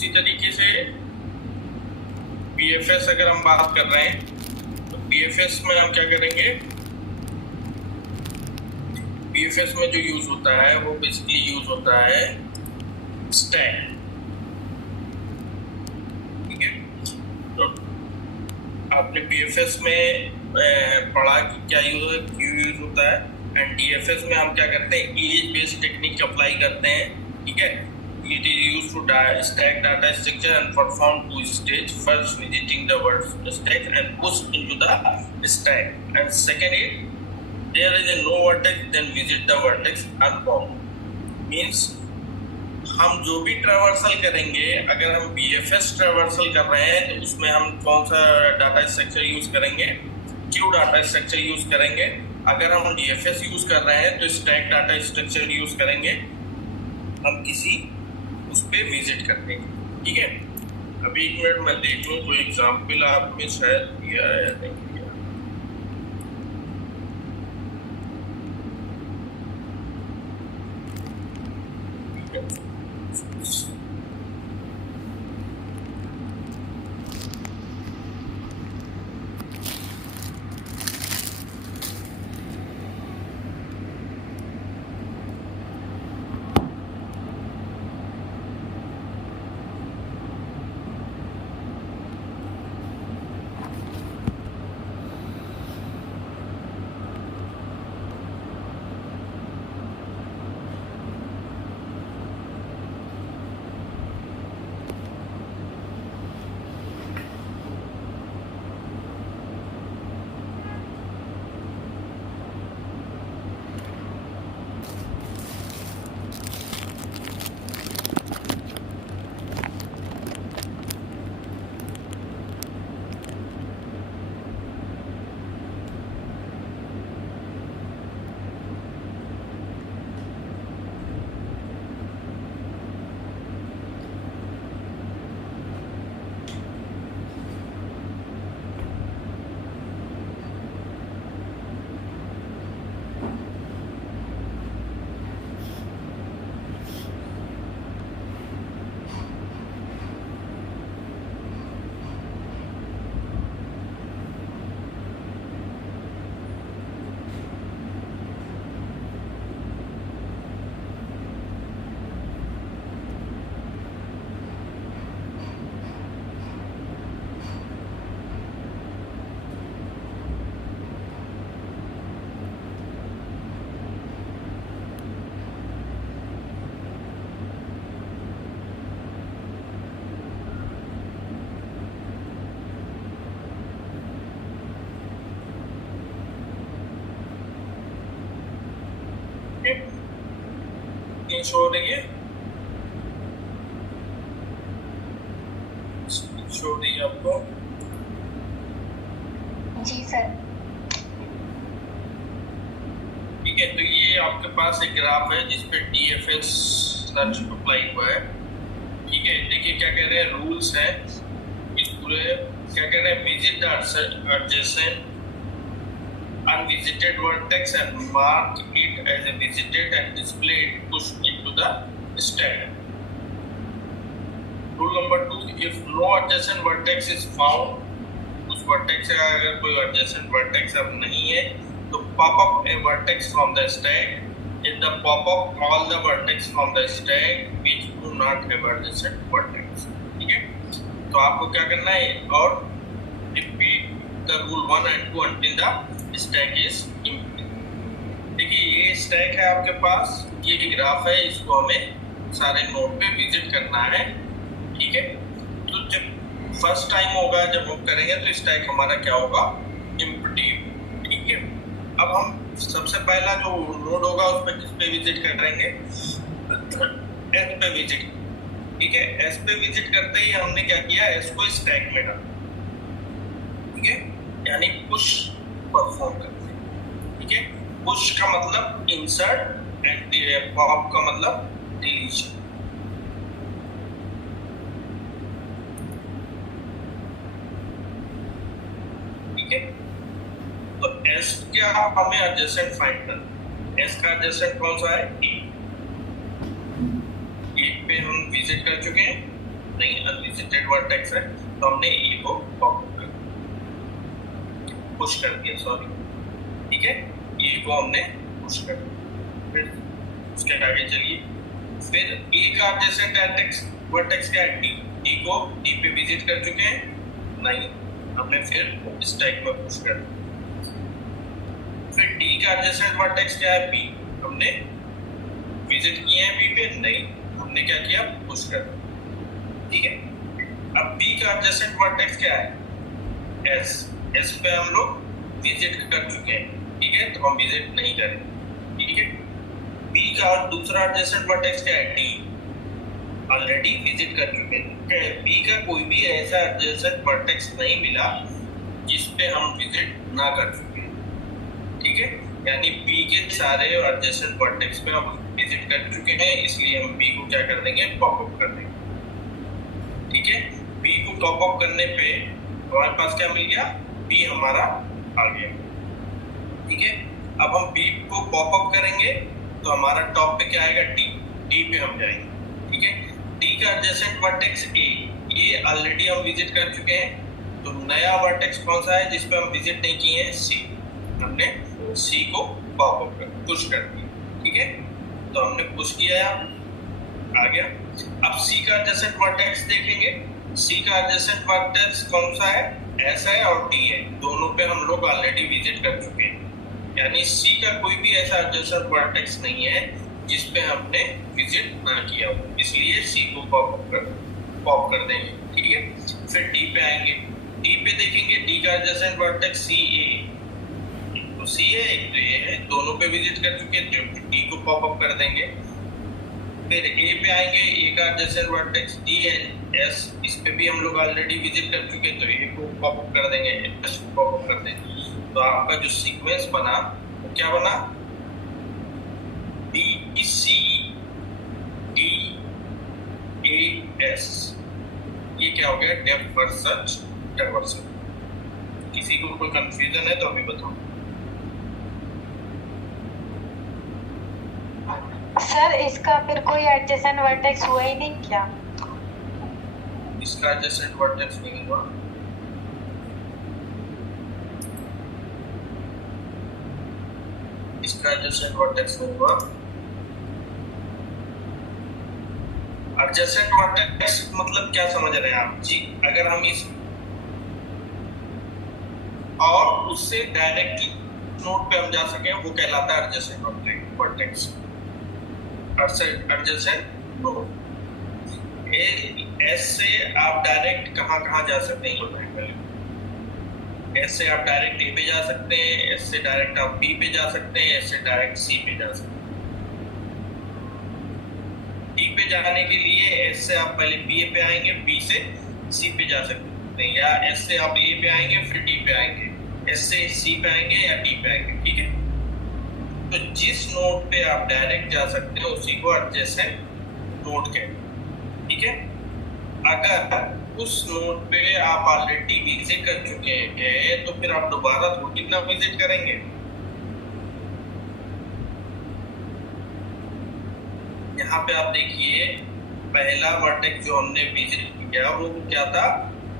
उसी तरीके से BFS अगर हम बात कर रहे हैं तो BFS में हम क्या करेंगे, BFS में जो यूज होता है वो बेसिकली यूज होता है स्टैक। ठीक है, तो आपने BFS में पढ़ा कि क्या क्यों यूज होता है, एंड DFS में हम क्या करते हैं, एज बेस्ड टेक्निक अप्लाई करते हैं। ठीक है, it is used to stack data structure and perform two stage, first visiting the word stack and push into the stack, and second is there is a no vertex then visit the vertex unbound। means हम जो भी traversal करेंगे, अगर हम BFS traversal कर रहे हैं तो उसमें हम कौन सा डाटा स्ट्रक्चर यूज करेंगे, क्यू डाटा स्ट्रक्चर यूज करेंगे। अगर हम DFS यूज कर रहे हैं तो स्टैक डाटा स्ट्रक्चर यूज करेंगे, हम किसी उस पे विजिट करने के। ठीक है, अभी एक मिनट मैं देख लूँ कोई एग्जाम्पल आपने शायद दिया है या नहीं दिया। शो हो रही है, शो हो रही है आपको? जी सर। ठीक है, तो ये आपके पास एक ग्राफ है जिसपे DFS सर्च अप्लाई हुआ है। ठीक है, देखिए क्या कह रहे हैं, रूल्स है इस पूरे, क्या कह रहे हैं, visit the adjacent unvisited vertex and mark it as a visited and display it pushed into the stack। Rule number 2, if no adjacent vertex is found, उस vertex से अगर कोई adjacent vertex अब नहीं है तो pop up a vertex from the stack, in the pop up all the vertex from the stack which do not have adjacent vertex। ठीक है, तो आपको क्या करना है, और repeat the rule 1 and 2 until the stack is empty. देखिए ये स्टैक है आपके पास, ये ग्राफ है, इसको हमें सारे नोड पे विजिट करना है। ठीक है, तो जब फर्स्ट टाइम होगा, जब हम करेंगे तो स्टैक हमारा क्या होगा, एम्प्टी। ठीक है, अब हम सबसे पहला जो नोड होगा उस पर किस पे विजिट करेंगे, एस पे विजिट। ठीक है, एस पे विजिट करते ही हमने क्या किया, एस को स्टैक में डाला। ठीक है, यानी पुश परफॉर्म करते हैं। ठीक है, पुश का मतलब इंसर्ट एंड पॉप का मतलब डिलीशन। ठीक है, तो एस क्या हमें एडजेसेंट फाइंड करना, एस का एडजेसेंट कौन सा है, ए पे हम विजिट कर चुके हैं, नहीं, अनविजिटेड वर्टेक्स है, तो हमने ए को पॉपअप कर पुश कर दिया, सॉरी, ठीक है, ए को हमने पुश कर दिया। फिर उसके आगे चलिए, फिर ए का एडजेसेंट वर्टेक्स क्या है, डी। डी को डी पे विजिट कर चुके हैं, नहीं, हमने फिर स्टैक में पुश कर दिया। फिर डी का एडजेसेंट वर्टेक्स क्या है, बी। हमने विजिट किए हैं बी पे, नहीं, हमने क्या किया, पुश कर दिया, ठीक है। अब बी का एडजेसेंट वर्टेक्स क्या है, एस। एस पे हम लोग विजिट कर चुके हैं, ठीक है, तो हम विजिट नहीं करेंगे, ठीक है। बी का दूसरा एडजेसेंट वर्टेक्स क्या है, डी। ऑलरेडी विजिट कर चुके हैं। बी का कोई भी ऐसा एडजेसेंट वर्टेक्स नहीं मिला जिस पे हम विजिट ना कर चुके हैं, ठीक है। यानी बी के सारे एडजेसेंट वर्टेक्स पे हम विजिट कर चुके हैं, इसलिए हम बी को क्या कर देंगे, पॉपअप कर देंगे, ठीक है। बी को पॉपअप करने पे हमारे पास क्या मिल गया, बी हमारा आ गया, ठीक है। अब हम बी को पॉपअप करेंगे तो हमारा टॉप पे क्या आएगा, डी। डी पे हम जाएंगे, ठीक है। डी का एडजेसेंट वर्टेक्स ए। ए ऑलरेडी हम विजिट कर चुके हैं, तो नया वर्टेक्स कौन सा है जिस पे हम विजिट नहीं किए हैं, सी। हमने सी को पॉपअप कर पुश कर दिया, ठीक है। तो हमने पुश किया, आ गया। अब सी का एडजेसेंट वर्टेक्स देखेंगे, सी का एडजेसेंट वर्टेक्स कौन सा है, एस है और डी है, दोनों पे हम लोग ऑलरेडी विजिट कर चुके हैं। यानी सी का कोई भी ऐसा एडजेसेंट वर्टेक्स नहीं है जिस पे हमने विजिट ना किया हो, इसलिए सी को पॉप कर देंगे, ठीक है। फिर डी पे आएंगे, डी पे देखेंगे, डी का एडजेसेंट वर्टेक्स सी ए, तो सी है एक तो ये है, दोनों पे विजिट कर चुके हैं, तो डी को पॉपअप कर देंगे। फिर ए पे आएंगे, ए का एडजेसेंट वर्टेक्स डी है, एस, इस पे भी हम लोग ऑलरेडी विजिट कर चुके हैं, तो ए को पॉपअप कर देंगे, एस को पॉपअप कर देंगे। तो आपका जो सीक्वेंस बना वो क्या बना, B C D A S, ये क्या हो गया, डेप्थ फर्स्ट सर्च डाइवर्सन। किसी को कोई कंफ्यूजन है तो अभी बताओ। सर इसका फिर कोई एडजेसेंट वर्टेक्स हुआ ही नहीं क्या? इसका एडजेसेंट वर्टेक्स नहीं हुआ, इसका एडजेसेंट वर्टेक्स नहीं हुआ। एडजेसेंट वर्टेक्स मतलब क्या समझ रहे हैं आप जी, अगर हम इस और उससे डायरेक्टली नोड पे हम जा सके, वो कहलाता है adjacent vertex, adjacent node. S से आप डायरेक्ट कहाँ जा सकते हैं, एस से आप डायरेक्ट ए पे जा सकते हैं, एस से डायरेक्ट आप बी पे जा सकते हैं, एस से डायरेक्ट सी पे जा सकते हैं। डी पे जाने के लिए एस से आप पहले बी पे आएंगे, बी से सी पे जा सकते हैं, या एस से आप ए पे आएंगे फिर डी पे आएंगे, एस से सी पे आएंगे या डी पे आएंगे, ठीक है। तो जिस नोड पे आप डायरेक्ट जा सकते हैं उसी को एडजेसेंट नोड कहते हैं, ठीक है। अगर उस नोड पे आप ऑलरेडी विजिट कर चुके हैं तो फिर आप दोबारा थोड़ी ना विजिट करेंगे। यहाँ पे आप देखिए, पहला वर्टेक्स जो हमने विजिट किया वो क्या था,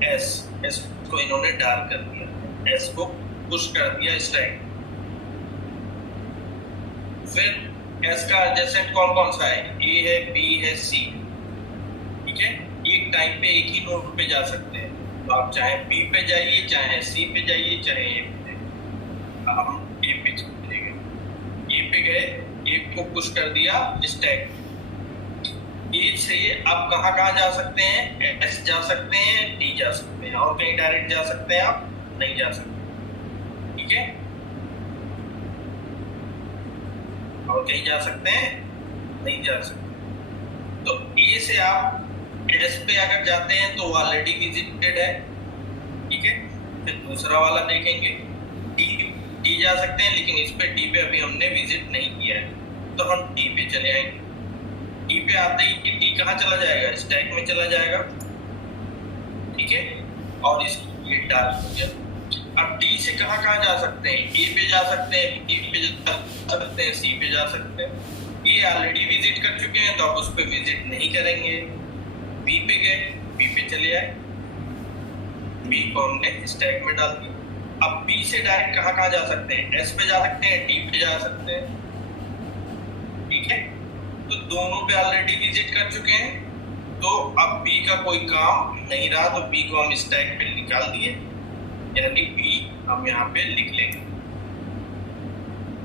एस। एस को इन्होंने डार्क कर दिया, एस को पुश कर दिया स्टैक। फिर एस का एडजेसेंट कौन कौन सा है, ए है, बी है, सी, ठीक है। एक टाइम पे एक ही नोड पे जा सकते हैं, तो आप चाहे बी पे जाइए, चाहे सी पे जाइए, चाहे ए पे जाइए। हम ए पे चले गए, ए पे गए, ए को पुश कर दिया स्टैक। ए से आप कहाँ जा सकते हैं, एस जा सकते हैं, डी जा सकते हैं, और कहीं डायरेक्ट जा सकते हैं आप नहीं जा सकते, ठीक है। और कहीं जा सकते हैं नहीं जा सकते। तो ए से आप एस पे अगर जाते हैं तो ऑलरेडी विजिटेड है, ठीक है। फिर दूसरा वाला देखेंगे, डी जा सकते हैं, लेकिन इस पे डी पे अभी हमने विजिट नहीं किया है, तो हम डी पे चले आएंगे। डी पे आते ही डी कहाँ चला जाएगा, स्टैक में चला जाएगा, ठीक है। और इस ये डाल हो गया। अब डी से कहाँ जा सकते हैं, ए पे जा सकते हैं, बी पे जा सकते हैं, सी पे जा सकते हैं। ये ऑलरेडी विजिट कर चुके हैं तो आप उस पर विजिट नहीं करेंगे। बी पे गए, बी पे चले आए, बी को हमने स्टैक में डाल दिया। अब बी से डायरेक्ट कहाँ कहाँ जा सकते हैं, एस पे जा सकते हैं, डी पे जा सकते हैं, ठीक है। तो दोनों पे ऑलरेडी विजिट कर चुके हैं, तो अब बी का कोई काम नहीं रहा, तो बी को हम स्टैक पे निकाल दिए, यानी बी हम यहाँ पे लिख लेंगे।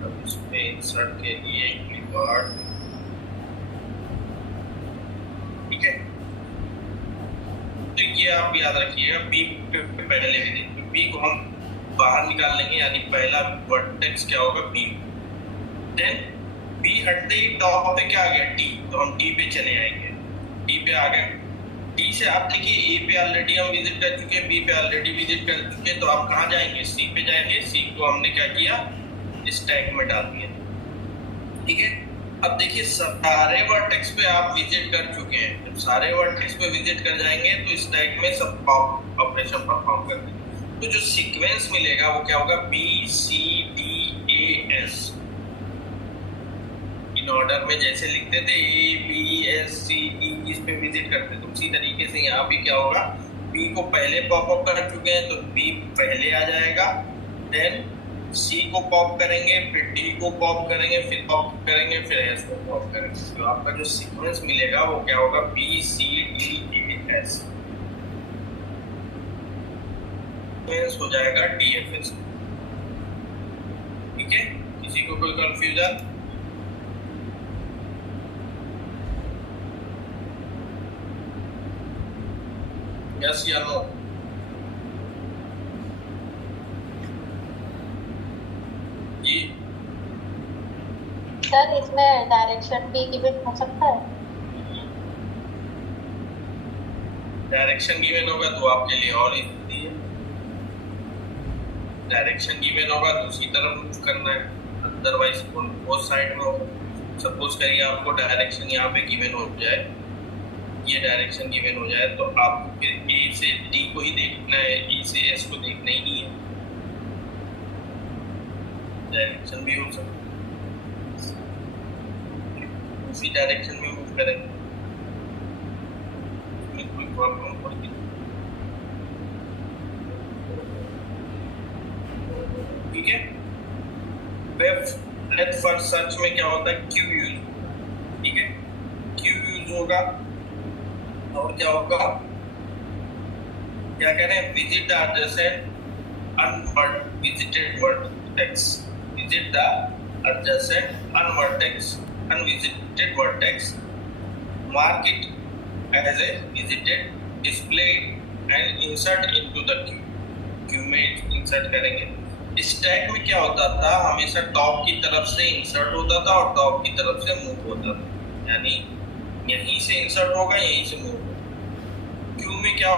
अब इसमें इंसर्ट के लिए कीवर्ड, ठीक है। तो ये आप याद रखिएगा, बी पे पहले विजिट, बी को हम बाहर निकाल लेंगे, यानी पहला वर्टेक्स क्या होगा, बी। देन बी हटते ही टॉप पे क्या आ गया, डी, तो हम डी पे चले आएंगे, डी पे आ गए। डी से आप देखिए ए पे ऑलरेडी हम विजिट कर चुके हैं, बी पे ऑलरेडी विजिट कर चुके हैं, तो आप कहाँ जाएंगे, सी पे जाएंगे। सी को हमने क्या किया, स्टैक में डाल दिया, ठीक है। अब देखिए सारे वर्टेक्स पे आप विजिट कर चुके हैं, जब सारे वर्टेक्स पे विजिट कर जाएंगे तो स्टैक में सब ऑपरेशन परफॉर्म कर देंगे। तो जो सीक्वेंस मिलेगा वो क्या होगा, B C D A S, in order में जैसे लिखते थे A B S C D, इस पे विजिट करते, तो उसी तरीके से यहाँ भी क्या होगा, बी को पहले पॉपअप कर चुके हैं तो बी पहले आ जाएगा, देन सी को पॉप करेंगे, फिर डी को पॉप करेंगे, फिर पॉप करेंगे, फिर एस को पॉप करेंगे। तो आपका जो सीक्वेंस मिलेगा वो क्या होगा, B C D A S, sequence हो जाएगा डी एफ एस, ठीक है। किसी को कोई कंफ्यूजन? यस या नो? जी सर, इसमें डायरेक्शन भी गिवन हो सकता है? डायरेक्शन गिवन होगा तो आपके लिए और इजी है, डायरेक्शन गिवन होगा दूसरी तरफ मूव करना है, अदरवाइज वो साइड में होगा। सपोज करिए आपको डायरेक्शन यहाँ पे गिवन हो जाए, ये डायरेक्शन गिवन हो जाए, तो आपको फिर ए से डी को ही देखना है, ई से एस को देखना ही नहीं है, डायरेक्शन भी हो सकता है, उसी डायरेक्शन में मूव करेंगे, कोई प्रॉब्लम पड़ती, ठीक है। वेब लेट फर्स्ट सर्च में क्या होता है, क्यू यूज, ठीक है, क्यू यूज होगा, और क्या होगा, क्या कह रहे हैं, visit the adjacent unvisited vertex, visit the adjacent unvisited vertex, mark it as a visited, display and insert into the queue, queue में इंसर्ट करेंगे। स्टैक में क्या होता था, हमेशा टॉप की तरफ से इंसर्ट होता था और टॉप की तरफ से मूव होता था, यानी यहीं से इंसर्ट होगा, यहीं से मूव होगा। क्यू में क्या,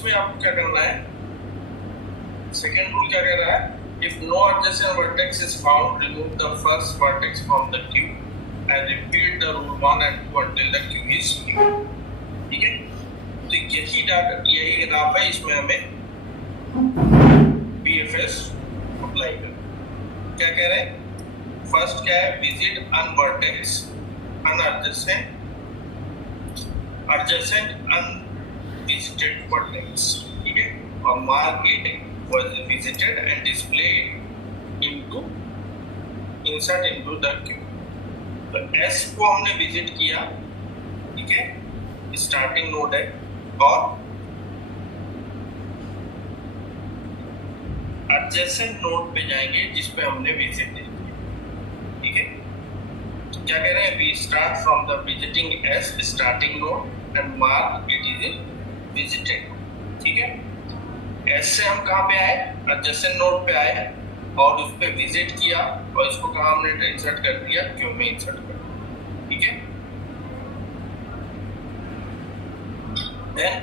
इसमें आपको क्या करना है, सेकेंड रूल क्या कह रहा है, if no adjacent vertex is found, remove the first vertex from the queue and repeat the rule 1 and 2 until the queue is new. ठीक है, तो यही ग्राफ है, इसमें हमें BFS अप्लाई करना। क्या कह रहे हैं, फर्स्ट क्या है, विजिट अनवर्टेक्स अनएडजेसेंट अनविजिटेड वर्टेक्स, ठीक है, और mark it was visited and displayed insert into the queue। तो S को हमने विजिट किया, ठीक है, स्टार्टिंग नोड है, और एडजेसेंट नोड पे जाएंगे जिस पे हमने विजिट दी, ठीक है। तो क्या कह रहे हैं, we start from the visiting S starting node and mark it is visited, ठीक है। एस से हम कहाँ पे आए, एडजेसेंट नोड पे आए और उस पे विजिट किया और इसको कहाँ हमने इंसर्ट कर दिया, क्यू में इंसर्ट कर दिया, ठीक है। देन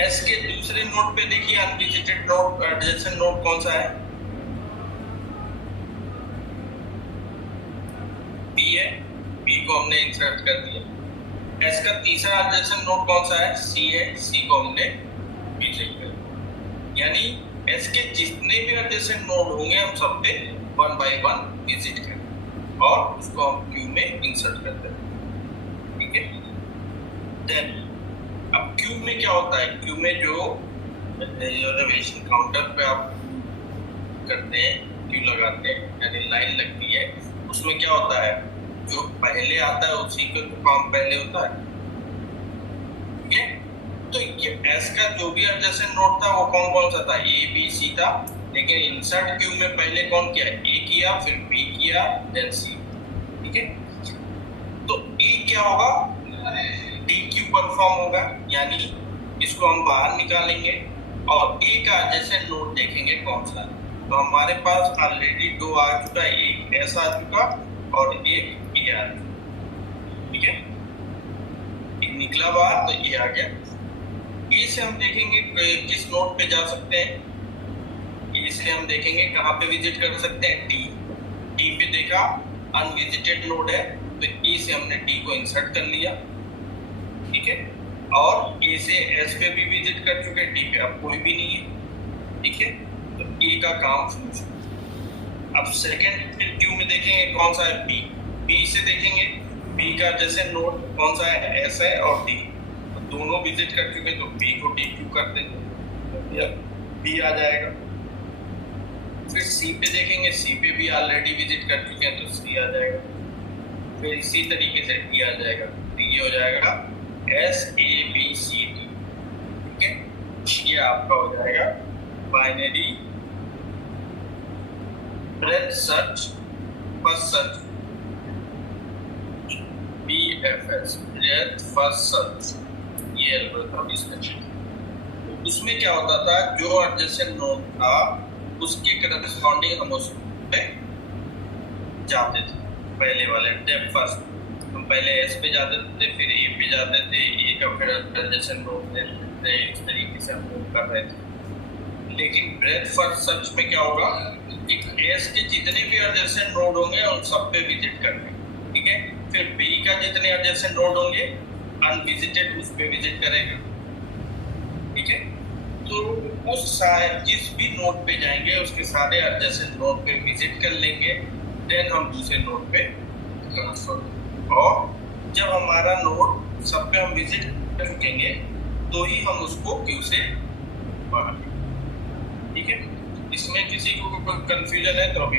एस के दूसरे नोड पे देखिए अनविजिटेड नोड एडजेसेंट नोड कौन सा है, बी है, बी को हमने इंसर्ट कर दिया। एस का तीसरा एडजेसेंट नोड कौन सा है, सी है, सी को हमने विजिट कर, यानी एस के जितने भी एडजेसेंट नोड होंगे हम सब पे 1 by 1 विजिट करें और उसको हम क्यू में इंसर्ट करते हैं, ठीक है। देन अब क्यू में क्या होता है, क्यू में जो रिजर्वेशन काउंटर पे आप करते हैं, क्यू लगाते हैं, यानी लाइन लगती है, उसमें क्या होता है, जो पहले आता है उसी का काम पहले होता है, ठीक है। तो एस का जो भी एडजेसेंट नोड था वो कौन कौन सा था, ए बी सी था, लेकिन इंसर्ट क्यू में पहले कौन किया, ए किया, फिर बी किया, देन सी, ठीक है। तो ए क्या होगा, डी क्यू परफॉर्म होगा, यानी इसको हम बाहर निकालेंगे और ए का एडजेसेंट नोड देखेंगे कौन सा है। तो हमारे पास ऑलरेडी 2 आ चुका है, एक एस आ चुका और एक ए आ चुका, ठीक है। एक निकला बाहर तो ए आ गया। ए से हम देखेंगे किस नोड पे जा सकते हैं, ए से हम देखेंगे कहाँ पे विजिट कर सकते हैं, डी, डी पे देखा अनविजिटेड नोड है तो ए से हमने डी को इंसर्ट कर लिया, ठीक है, और ए से एस पे भी विजिट कर चुके, डी पे अब कोई भी नहीं है, ठीक है, तो ए का काम फिनिश। अब सेकंड फिर क्यू में देखेंगे कौन सा है, बी, बी से देखेंगे बी का जैसे नोड कौन सा है, एस है और डी, दोनों विजिट कर चुके तो बी को डी क्यू कर देंगे, बी आ जाएगा। फिर सी पे देखेंगे, सी पे भी ऑलरेडी विजिट कर चुके हैं तो सी आ जाएगा। फिर इसी तरीके से डी आ जाएगा, तो ये हो जाएगा S A B C D, ठीक है। ये आपका हो जाएगा binary breadth search, first search, BFS breadth first search, ये एल्गोरिथम इसमें। उसमें क्या होता था, जो एडजेसेंट नोड था उसके करस्पॉन्डिंग हम उस पे जाते थे, पहले वाले डेप्थ फर्स्ट हम पहले एस पे जाते थे, फिर ए पे जाते थे, ए का फिर एडजेसेंट नोड थे, इस तरीके से हम मूव कर रहे थे। लेकिन ब्रेथ फर्स्ट सर्च में क्या होगा, एस के जितने भी एडजेसेंट नोड होंगे उन सब पे विजिट करने, ठीक है। फिर बी का जितने एडजेसेंट नोड होंगे अनविजिटेड उस पे विजिट करेगा, ठीक है। तो उस जिस भी नोड पे जाएंगे उसके सारे एडजेसेंट नोड पे विजिट कर लेंगे, देन हम दूसरे नोड पे ट्रांसफर। और जब हमारा नोड सब पे हम विजिट कर चुकेंगे तो ही हम उसको क्यू से बाहर, ठीक है। इसमें किसी को कोई कंफ्यूजन है तो अभी